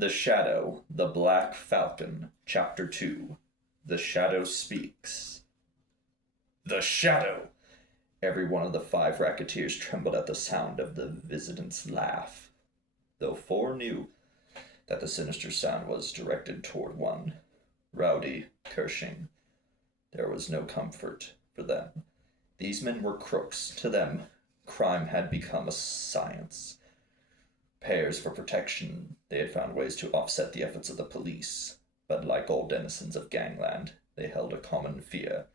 The Shadow, the Black Falcon, Chapter 2. The Shadow Speaks. The Shadow! Every one of the 5 racketeers trembled at the sound of the visitant's laugh, though 4 knew that the sinister sound was directed toward one, Rowdy Cushing. There was no comfort for them. These men were crooks. To them, crime had become a science. Pairs for protection, they had found ways to offset the efforts of the police, but like all denizens of gangland, they held a common fear.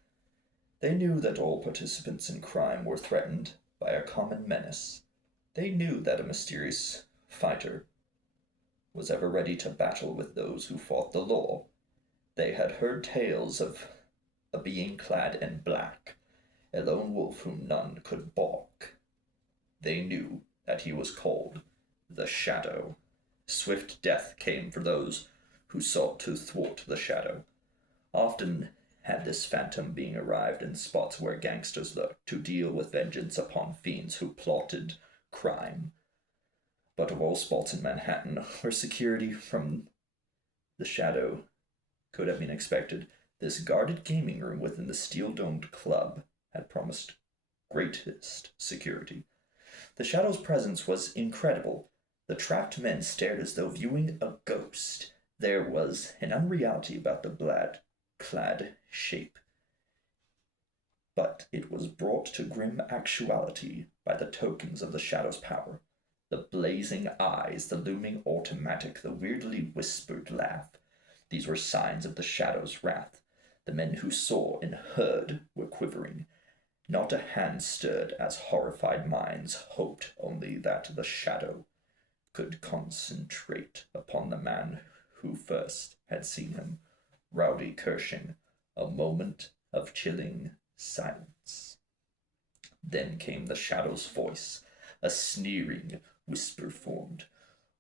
They knew that all participants in crime were threatened by a common menace. They knew that a mysterious fighter was ever ready to battle with those who fought the law. They had heard tales of a being clad in black, a lone wolf whom none could balk. They knew that he was called the Shadow. Swift death came for those who sought to thwart the Shadow. Often had this phantom being arrived in spots where gangsters lurked to deal with vengeance upon fiends who plotted crime. But of all spots in Manhattan where security from the Shadow could have been expected, this guarded gaming room within the steel-domed club had promised greatest security. The Shadow's presence was incredible. The trapped men stared as though viewing a ghost. There was an unreality about the clad shape, but it was brought to grim actuality by the tokens of the Shadow's power. The blazing eyes, the looming automatic, the weirdly whispered laugh. These were signs of the Shadow's wrath. The men who saw and heard were quivering. Not a hand stirred as horrified minds hoped only that the Shadow could concentrate upon the man who first had seen him, Rowdy Cushing. A moment of chilling silence. Then came the Shadow's voice. A sneering whisper formed,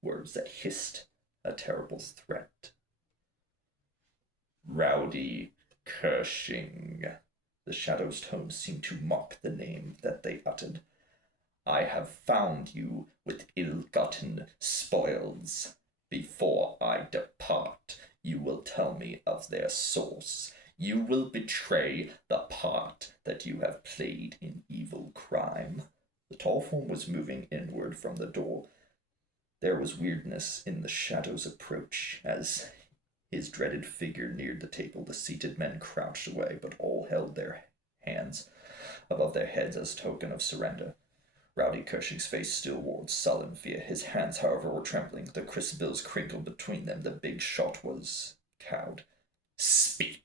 words that hissed a terrible threat. Rowdy Cushing. The Shadow's tone seemed to mock the name that they uttered. I have found you with ill-gotten spoils. Before I depart, you will tell me of their source. You will betray the part that you have played in evil crime. The tall form was moving inward from the door. There was weirdness in the Shadow's approach. As his dreaded figure neared the table, the seated men crouched away, but all held their hands above their heads as token of surrender. Rowdy Cushing's face still wore sullen fear. His hands, however, were trembling. The crisp bills crinkled between them. The big shot was cowed. Speak!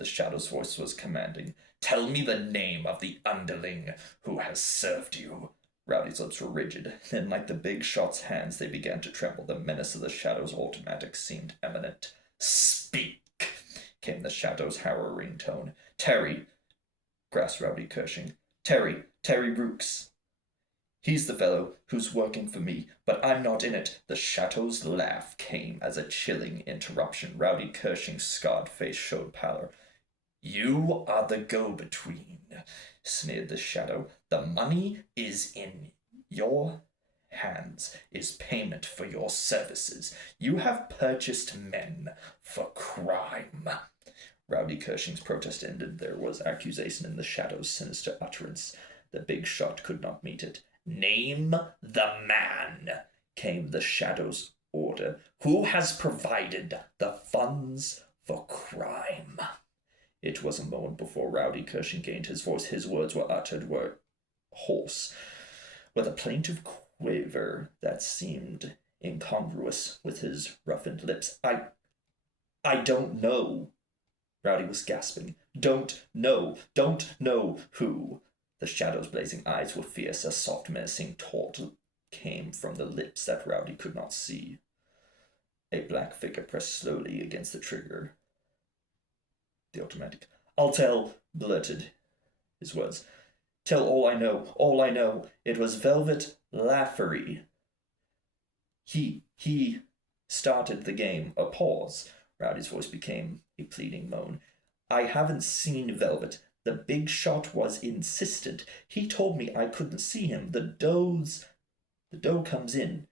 The Shadow's voice was commanding. Tell me the name of the underling who has served you. Rowdy's lips were rigid. Then, like the big shot's hands, they began to tremble. The menace of the Shadow's automatic seemed imminent. Speak! Came the Shadow's harrowing tone. Terry! Grasped Rowdy Cushing. Terry Brooks. He's the fellow who's working for me, but I'm not in it. The Shadow's laugh came as a chilling interruption. Rowdy Cushing's scarred face showed pallor. You are the go-between, sneered the Shadow. The money is in your hands, is payment for your services. You have purchased men for crime. Rowdy Cushing's protest ended. There was accusation in the Shadow's sinister utterance. The big shot could not meet it. Name the man, came the Shadow's order, who has provided the funds for crime. It was a moment before Rowdy Cushing gained his voice. His words were hoarse, with a plaintive quaver that seemed incongruous with his roughened lips. I don't know. Rowdy was gasping. Don't know who. The Shadow's blazing eyes were fierce. A soft, menacing taut came from the lips that Rowdy could not see. A black figure pressed slowly against the trigger. The automatic. I'll tell, blurted his words. Tell all I know. It was Velvet Laffery. He started the game. A pause. Rowdy's voice became a pleading moan. I haven't seen Velvet. The big shot was insistent. He told me I couldn't see him. The dough comes in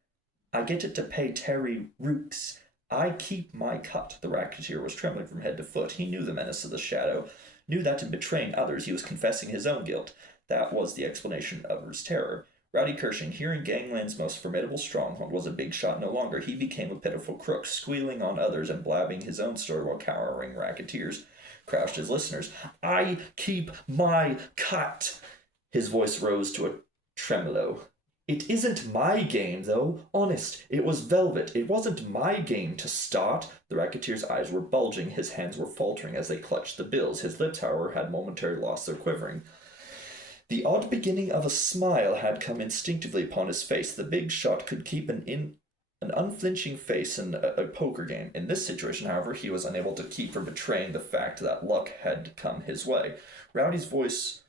I get it to pay Terry Rooks. I keep my cut. The racketeer was trembling from head to foot. He knew the menace of the shadow, knew that in betraying others he was confessing his own guilt. That was the explanation of his terror. Rowdy Kershing, here in Gangland's most formidable stronghold, was a big shot no longer. He became a pitiful crook, squealing on others and blabbing his own story while cowering racketeers crouched as listeners. I keep my cut. His voice rose to a tremolo. It isn't my game, though. Honest, it was velvet. It wasn't my game to start. The racketeer's eyes were bulging. His hands were faltering as they clutched the bills. His lips, however, had momentarily lost their quivering. The odd beginning of a smile had come instinctively upon his face. The big shot could keep an unflinching face in a poker game. In this situation, however, he was unable to keep from betraying the fact that luck had come his way. Rowdy's voice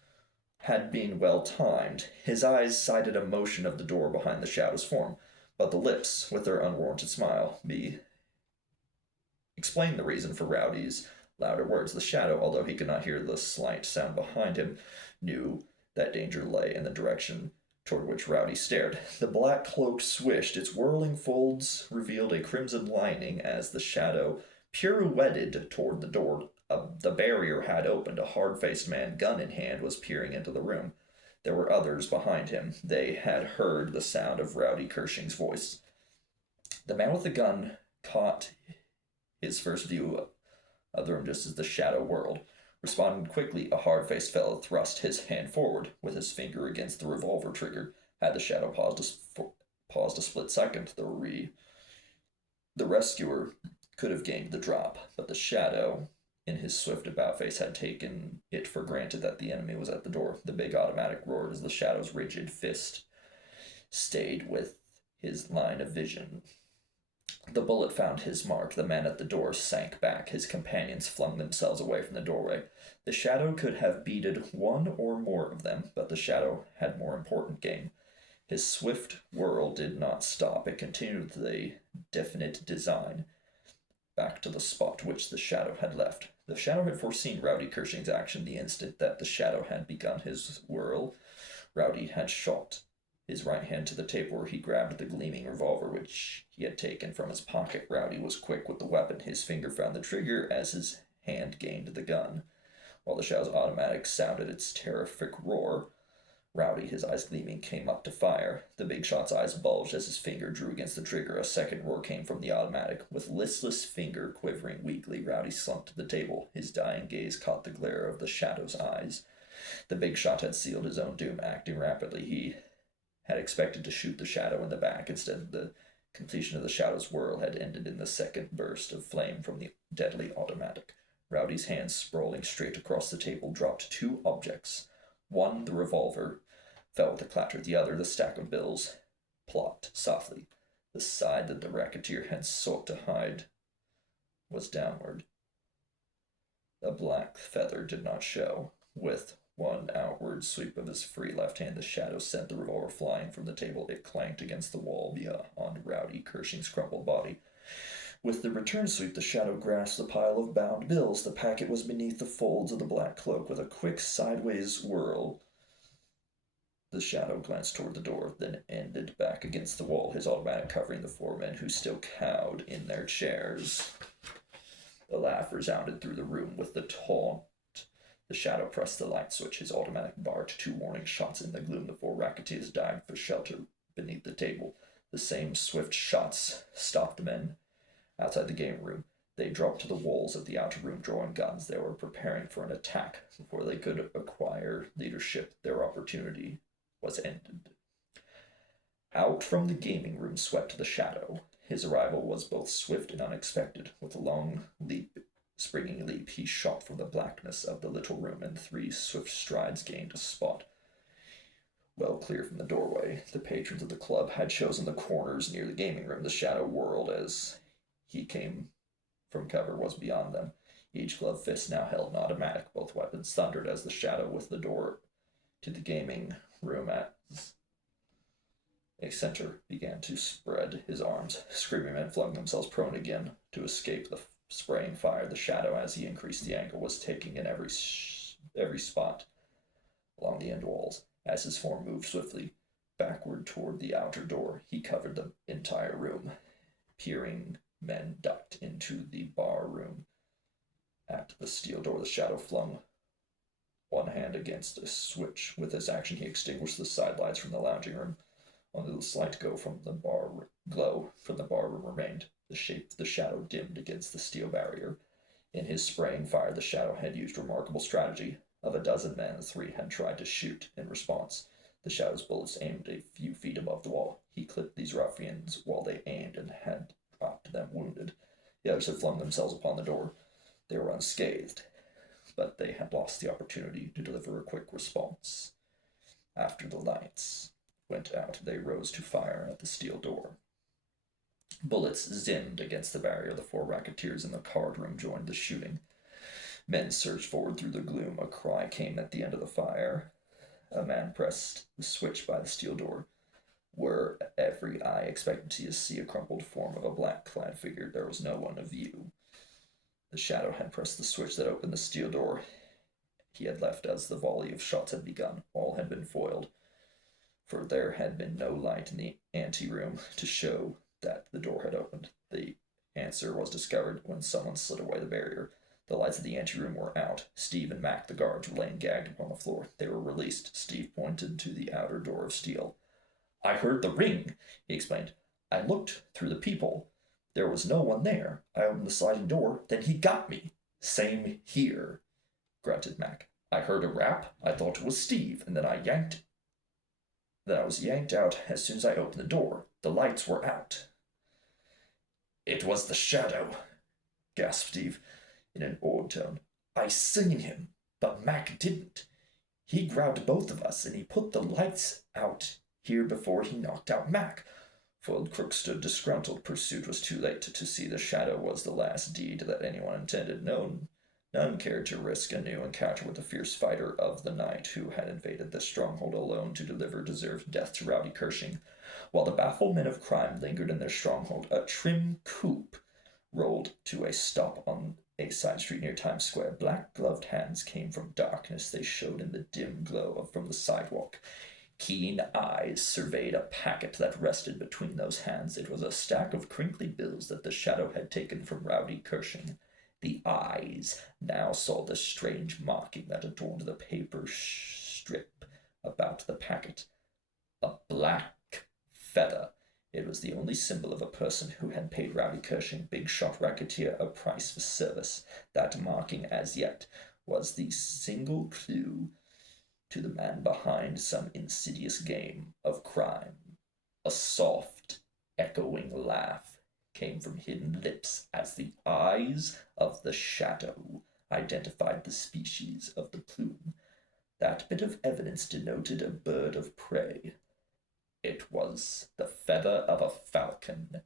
had been well timed. His eyes sighted a motion of the door behind the shadow's form, but the lips, with their unwarranted smile, explained the reason for Rowdy's louder words. The shadow, although he could not hear the slight sound behind him, knew that danger lay in the direction toward which Rowdy stared. The black cloak swished. Its whirling folds revealed a crimson lining as the shadow pirouetted toward the door. The barrier had opened. A hard-faced man, gun in hand, was peering into the room. There were others behind him. They had heard the sound of Rowdy Kershing's voice. The man with the gun caught his first view of the room just as the shadow whirled. Responding quickly, a hard-faced fellow thrust his hand forward, with his finger against the revolver trigger. Had the shadow paused a split second, the rescuer could have gained the drop, but the shadow, in his swift about-face, had taken it for granted that the enemy was at the door. The big automatic roared as the shadow's rigid fist stayed with his line of vision. The bullet found his mark. The man at the door sank back. His companions flung themselves away from the doorway. The shadow could have beaten one or more of them, but the shadow had more important game. His swift whirl did not stop. It continued with a definite design, back to the spot which the shadow had left. The shadow had foreseen Rowdy Kershing's action the instant that the shadow had begun his whirl. Rowdy had shot his right hand to the table where he grabbed the gleaming revolver which he had taken from his pocket. Rowdy was quick with the weapon. His finger found the trigger as his hand gained the gun. While the shadow's automatic sounded its terrific roar, Rowdy, his eyes gleaming, came up to fire. The big shot's eyes bulged as his finger drew against the trigger. A second roar came from the automatic. With listless finger quivering weakly, Rowdy slumped to the table. His dying gaze caught the glare of the shadow's eyes. The big shot had sealed his own doom. Acting rapidly, he had expected to shoot the shadow in the back. Instead, the completion of the shadow's whirl had ended in the second burst of flame from the deadly automatic. Rowdy's hands, sprawling straight across the table, dropped two objects. One, the revolver, fell with a clatter. The other, the stack of bills, plopped softly. The side that the racketeer had sought to hide was downward. A black feather did not show. With one outward sweep of his free left hand, the shadow sent the revolver flying from the table. It clanked against the wall beyond Rowdy Kershing's crumpled body. With the return sweep, the shadow grasped the pile of bound bills. The packet was beneath the folds of the black cloak. With a quick sideways whirl, the shadow glanced toward the door, then ended back against the wall, his automatic covering the four men who still cowed in their chairs. A laugh resounded through the room with the taunt. The shadow pressed the light switch. His automatic barked two warning shots in the gloom. The four racketeers dived for shelter beneath the table. The same swift shots stopped the men outside the game room. They dropped to the walls of the outer room, drawing guns. They were preparing for an attack. Before they could acquire leadership, their opportunity was ended. Out from the gaming room swept the shadow. His arrival was both swift and unexpected. With a long springing leap, he shot from the blackness of the little room. In 3 swift strides gained a spot well clear from the doorway. The patrons of the club had chosen the corners near the gaming room. The shadow whirled as he came from cover was beyond them. Each gloved fist now held an automatic. Both weapons thundered as the shadow with the door to the gaming room at a center began to spread his arms. Screaming men flung themselves prone again to escape the spraying fire. The shadow, as he increased the angle, was taking in every spot along the end walls. As his form moved swiftly, backward toward the outer door. He covered the entire room. Peering men ducked into the bar room. At the steel door, the shadow flung one hand against a switch. With this action, he extinguished the sidelights from the lounging room. Only the slight glow from the bar room remained. The shape of the shadow dimmed against the steel barrier. In his spraying fire, the shadow had used remarkable strategy. Of a dozen men, 3 had tried to shoot in response. The shadow's bullets aimed a few feet above the wall. He clipped these ruffians while they aimed and had dropped them wounded. The others had flung themselves upon the door. They were unscathed, but they had lost the opportunity to deliver a quick response. After the lights went out, they rose to fire at the steel door. Bullets zimmed against the barrier. The 4 racketeers in the card room joined the shooting. Men surged forward through the gloom. A cry came at the end of the fire. A man pressed the switch by the steel door. Where every eye expected to see a crumpled form of a black-clad figure, there was no one of view. The shadow had pressed the switch that opened the steel door. He had left as the volley of shots had begun. All had been foiled, for there had been no light in the anteroom to show that the door had opened. The answer was discovered when someone slid away the barrier. The lights of the anteroom were out. Steve and Mac, the guards, were laying gagged upon the floor. They were released. Steve pointed to the outer door of steel. "I heard the ring," he explained. "I looked through the peephole. There was no one there. I opened the sliding door. Then he got me." "Same here," grunted Mac. "I heard a rap. I thought it was Steve, and then I was yanked out as soon as I opened the door. The lights were out." "It was the shadow," gasped Steve in an awed tone. "I seen him, but Mac didn't. He grabbed both of us, and he put the lights out here before he knocked out Mac." Foiled Crook stood disgruntled. Pursuit was too late to see the shadow was the last deed that anyone intended. None cared to risk a new encounter with the fierce fighter of the night who had invaded the stronghold alone to deliver deserved death to Rowdy Cushing. While the baffled men of crime lingered in their stronghold, a trim coupe rolled to a stop on a side street near Times Square. Black-gloved hands came from darkness. They showed in the dim glow from the sidewalk. Keen eyes surveyed a packet that rested between those hands. It was a stack of crinkly bills that the shadow had taken from Rowdy Cushing. The eyes now saw the strange marking that adorned the paper strip about the packet. A black feather. It was the only symbol of a person who had paid Rowdy Cushing, big shot racketeer, a price for service. That marking, as yet, was the single clue to the man behind some insidious game of crime. A soft, echoing laugh came from hidden lips as the eyes of the shadow identified the species of the plume. That bit of evidence denoted a bird of prey. It was the feather of a falcon.